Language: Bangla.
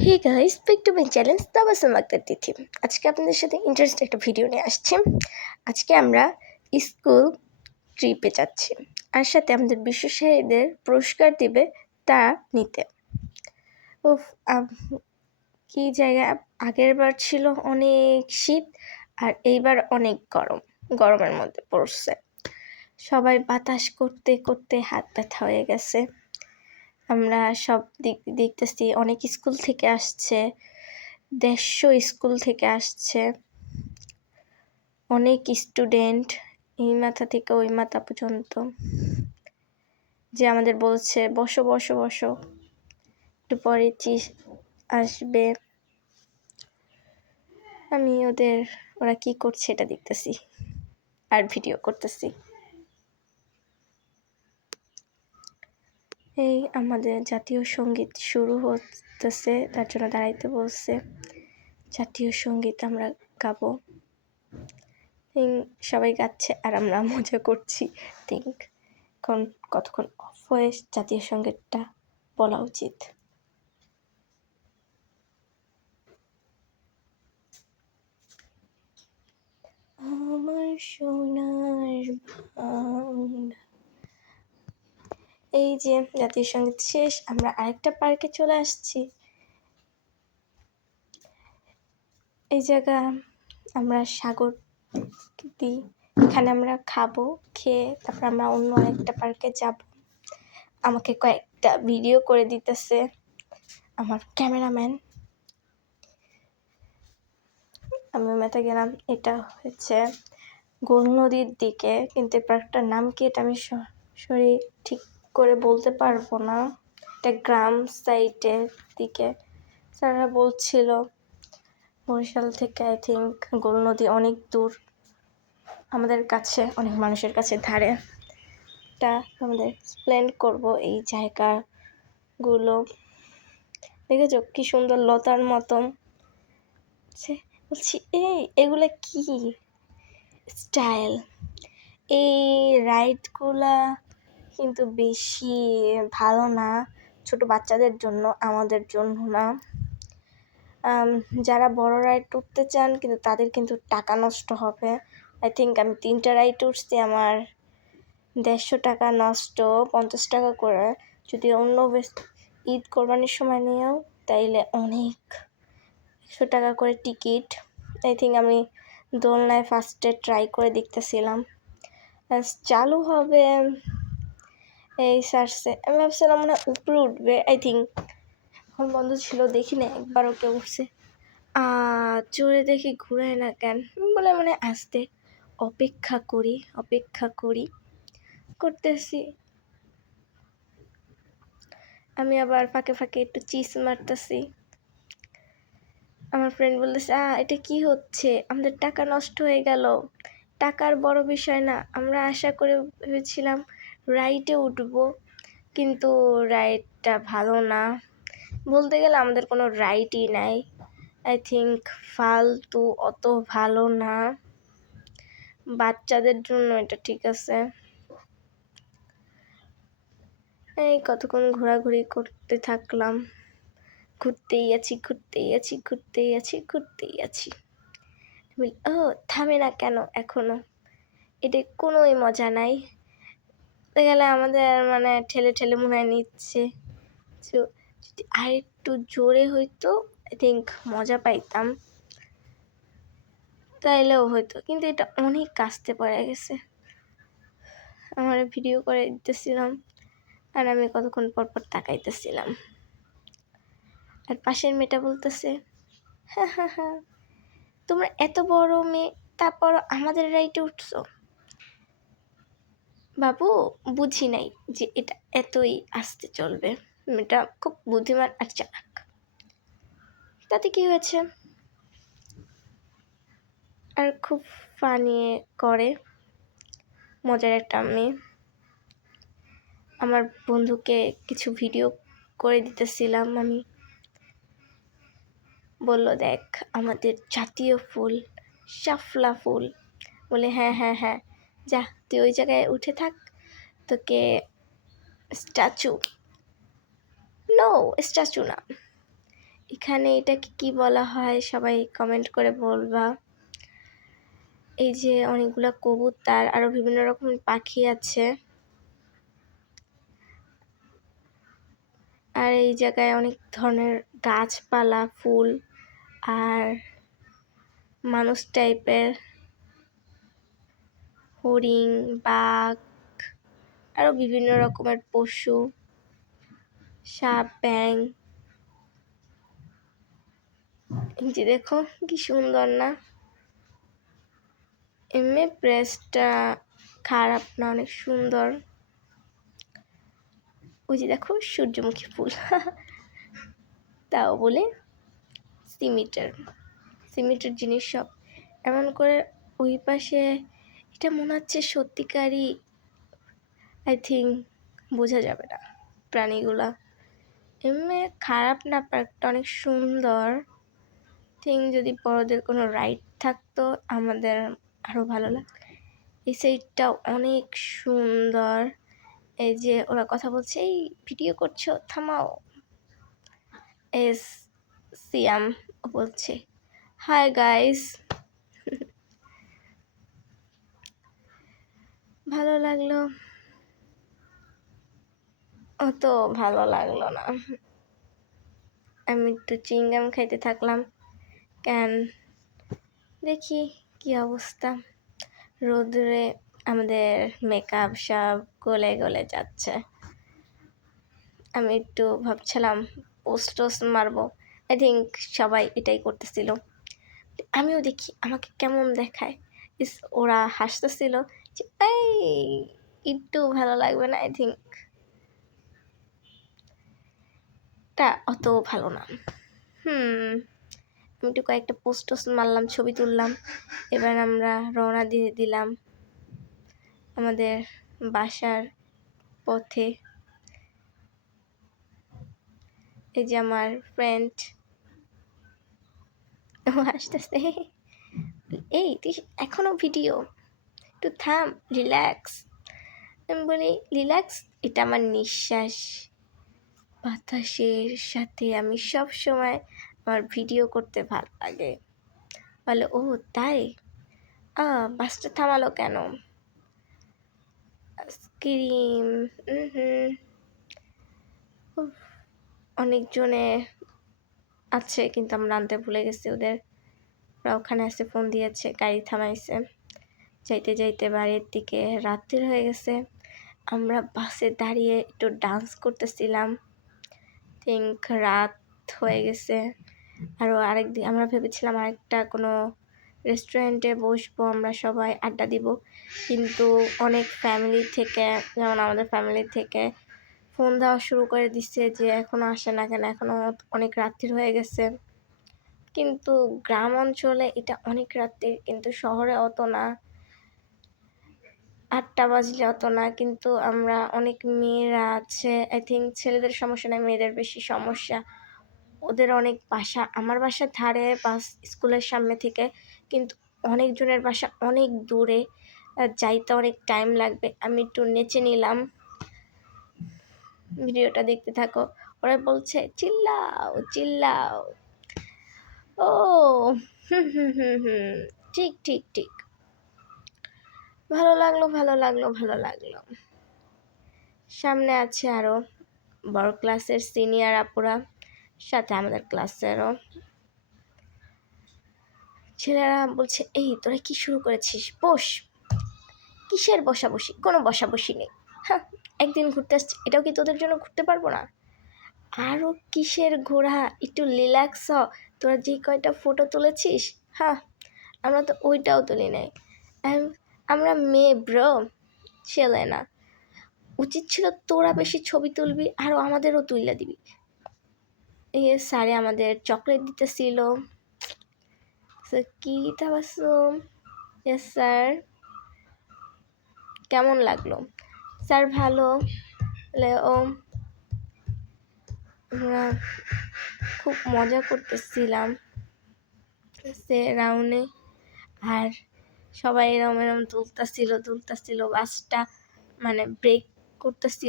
Hey guys, back to my channel Tabassum Akter Tithi. আজকে আপনাদের সাথে ইন্টারেস্টিং একটা ভিডিও নিয়ে আসছি। আজকে আমরা স্কুল ট্রিপে যাচ্ছি, আর সাথে আমাদের বিশ্বসাহীদের পুরস্কার দিবে তা নিতে। উফ, কি জায়গা! আগের বার ছিল অনেক শীত, আর এইবার অনেক গরমের মধ্যে পড়ছে। সবাই বাতাস করতে করতে হাত ব্যথা হয়ে গেছে। আমরা সব দেখতেছি অনেক স্কুল থেকে আসছে, 150 স্কুল থেকে আসছে, অনেক স্টুডেন্ট এই মাথা থেকে ওই মাথা পর্যন্ত, যে আমাদের বলছে বসো বসো বসো, একটু পরে আসবে। আমি ওরা কি করছে এটা দেখতেছি আর ভিডিও করতেছি। এই আমাদের জাতীয় সঙ্গীত শুরু হতেছে, তার জন্য দাঁড়াইতে বলছে। জাতীয় সঙ্গীত আমরা গাবো। সবাই গাচ্ছে আর আমরা মজা করছি। কতক্ষণ অফ হয়ে জাতীয় সঙ্গীতটা বলা উচিত। আমার সোনার বাংলা। এই যে জাতীয় সঙ্গীত শেষ, আমরা আরেকটা পার্কে চলে আসছি। এই জায়গা আমরা সাগর দিই, এখানে আমরা খাবো, খেয়ে তারপর আমরা অন্য আরেকটা পার্কে যাব। আমাকে কয়েকটা ভিডিও করে দিতেছে আমার ক্যামেরাম্যান। আমি মেতে গেলাম। এটা হচ্ছে গোল নদীর দিকে, কিন্তু পার্কটার নাম কি এটা আমি ঠিক করে বলতে পারবো না। এটা গ্রাম সাইডের দিকে। স্যাররা বলছিল বরিশাল থেকে আই থিঙ্ক গোল নদী অনেক দূর, আমাদের কাছে, অনেক মানুষের কাছে ধারে। এটা আমাদের এক্সপ্লেন করবো এই জায়গাগুলো। দেখেছো কি সুন্দর লতার মতন। বলছি এগুলো কি স্টাইল! এই রাইডগুলা কিন্তু বেশি ভালো না, ছোট বাচ্চাদের জন্য, আমাদের জন্য না। যারা বড় রাইড উঠতে চান কিন্তু তাদের কিন্তু টাকা নষ্ট হবে। আই থিঙ্ক আমি 3টা রাইড উঠছি, আমার 150 টাকা নষ্ট, 50 টাকা করে। যদি অন্য ঈদ কোরবানির সময় নিয়েও তাইলে অনেক 100 টাকা করে টিকিট। আই থিঙ্ক আমি দোলনায় ফার্স্টে ট্রাই করে দেখতেছিলাম, চালু হবে এই সার্চে। আমি ভাবছিলাম মনে হয় উপরে উঠবে, আই থিঙ্ক এখন বন্ধ ছিল, দেখি না একবারও কেউ উঠছে। চড়ে দেখি ঘুরায় না কেন, বলে মানে আসতে অপেক্ষা করি করতেছি। আমি আবার ফাঁকে ফাঁকে একটু চিস মারতেছি। আমার ফ্রেন্ড বলতেছে এটা কি হচ্ছে, আমাদের টাকা নষ্ট হয়ে গেল। টাকার বড় বিষয় না, আমরা আশা করে ভেবেছিলাম রাইডে উঠবো, কিন্তু রাইডটা ভালো না। বলতে গেলে আমাদের কোনো রাইডই নাই। আই থিঙ্ক ফালতু, অত ভালো না। বাচ্চাদের জন্য এটা ঠিক আছে। এই কতক্ষণ ঘোরাঘুরি করতে থাকলাম, ঘুরতেই আছি। থামে না কেন এখনো? এটা কোনোই মজা নাই। গেলে আমাদের মানে ঠেলে ঠেলে মনে হয় নিচ্ছে। যদি আরেকটু জোরে হইতো আই থিঙ্ক মজা পাইতাম, তাইলেও হয়তো, কিন্তু এটা অনেক কাছতে পড়ে গেছে। আমার ভিডিও করে দিতেছিলাম আর আমি কতক্ষণ পর তাকাইতেছিলাম, আর পাশের মেয়েটা বলতেছে হ্যাঁ, তোমরা এত বড় মেয়ে, তারপর আমাদের রাইটে উঠছো। বাবু, বুঝি নাই যে এটা এতই আস্তে চলবে। মেয়েটা খুব বুদ্ধিমান আর চালাক। তাতে কি হয়েছে, আর খুব ফানি করে, মজার একটা মেয়ে। আমার বন্ধুকে কিছু ভিডিও করে দিতেছিলাম আমি, বললো দেখ আমাদের জাতীয় ফুল শাপলা ফুল। বলে হ্যাঁ, যা তুই ওই জায়গায় উঠে থাক, তোকে স্ট্যাচু না, এই এখানে এটাকে কি বলা হয় সবাই কমেন্ট করে বলবা। এই যে অনেকগুলা কবুতর আরো বিভিন্ন রকমের পাখি আছে। আর এই জায়গায় অনেক ধরনের গাছপালা, ফুল আর মানুষ টাইপের হরিণ, বাঘ, আরো বিভিন্ন রকমের পশু, সাপ, ব্যাঙ। এই যে দেখো কি সুন্দর না? এমনি প্রেসটা খারাপ না, অনেক সুন্দর। ওই যে দেখো সূর্যমুখী ফুল তাও বলে সিমেন্টের জিনিস সব এমন করে। ওই পাশে এটা মনে হচ্ছে সত্যিকারই, আই থিঙ্ক বোঝা যাবে না প্রাণীগুলা। এমনি খারাপ না, পার্কটা অনেক সুন্দর। থিঙ্ক যদি বড়দের কোনো রাইড থাকতো আমাদের আরো ভালো লাগতো। এই সাইডটা অনেক সুন্দর। এই যে ওরা কথা বলছে, এই ভিডিও করছো, থামাও। এস সিয়াম বলছে হাই গাইস। ভালো লাগলো? অত ভালো লাগলো না। আমি একটু চিংগাম খাইতে থাকলাম। কেন দেখি কি অবস্থা। রোদরে আমাদের মেকআপ সব গলে গলে যাচ্ছে। আমি একটু ভাবছিলাম পোস্ট টোস্ট মারবো। আই থিঙ্ক সবাই এটাই করতেছিল। আমিও দেখি আমাকে কেমন দেখায়। ওরা হাসতেছিল যে এই একটু ভালো লাগবে না। আই থিঙ্ক টা অত ভালো না। আমি একটু কয়েকটা পোস্ট টোস্ট মারলাম, ছবি তুললাম। এবার আমরা রওনা দিয়ে দিলাম আমাদের বাসার পথে। এই যে আমার ফ্রেন্ড ও আসতেছে। এই তুই এখনো ভিডিও, একটু থাম, রিল্যাক্স। আমি বলি রিল্যাক্স, এটা আমার নিঃশ্বাস। বাতাসের সাথে আমি সব সময় আমার ভিডিও করতে ভালো লাগে। বলে ও তাই, বাসটা থামালো কেন? আইসক্রিম, অনেকজনে আছে কিন্তু আমরা আনতে ভুলে গেছি ওদের। ওরা ওখানে আসে, ফোন দিয়েছে, গাড়ি থামাইছে। যাইতে যাইতে বাড়ির দিকে রাত্রি হয়ে গেছে। আমরা বাসে দাঁড়িয়ে একটু ডান্স করতেছিলাম। থিঙ্ক রাত হয়ে গেছে। আরও আরেকদিন আমরা ভেবেছিলাম আরেকটা কোনো রেস্টুরেন্টে বসবো, আমরা সবাই আড্ডা দিব। কিন্তু অনেক ফ্যামিলি থেকে, যেমন আমাদের ফ্যামিলি থেকে ফোন দেওয়া শুরু করে দিচ্ছে যে এখনও আসে না কেন, এখনও অনেক রাত্রি হয়ে গেছে। কিন্তু গ্রাম অঞ্চলে এটা অনেক রাত্রি, কিন্তু শহরে অত না, 8টা বাজলে অত না। কিন্তু আমরা অনেক মেয়েরা আছে, আই থিঙ্ক ছেলেদের সমস্যা নয়, মেয়েদের বেশি সমস্যা। ওদের অনেক বাসা আমার বাসার ধারে, বাস স্কুলের সামনে থেকে, কিন্তু অনেকজনের বাসা অনেক দূরে, যাইতে অনেক টাইম লাগবে। আমি একটু নেচে নিলাম, ভিডিওটা দেখতে থাকো। ওরা বলছে চিল্লাও চিল্লাও। ও ঠিক ঠিক ঠিক, ভালো লাগলো ভালো লাগলো ভালো লাগলো। সামনে আছে আরও বড় ক্লাসের সিনিয়র আপুরা, সাথে আমাদের ক্লাসেরও ছেলেরা। বলছে এই তোরা কি শুরু করেছিস, বস। কিসের বসাবসি? কোনো বসাবসি নেই। হ্যাঁ, একদিন ঘুরতে আসছি, এটাও কি তোদের জন্য ঘুরতে পারবো না? আরও কিসের ঘোরা, একটু রিল্যাক্স হ। তোরা যে কয়টা ফটো তুলেছিস, হ্যাঁ আমরা তো ওইটাও তুলি নাই। আমরা মেয়ে ব্রো, ছেলে না। উচিত ছিল তোরা বেশি ছবি তুলবি, আরও আমাদেরও তুইলা দিবি। এই স্যারে আমাদের চকলেট দিতেছিল। কি তাবাসুম, ইয়েস স্যার। কেমন লাগলো স্যার? ভালো। ও আমরা খুব মজা করতেছিলাম সে রাউন্ডে। আর সবাই এরম এরম তুলতেছিল, বাসটা মানে ব্রেক করতেছিল।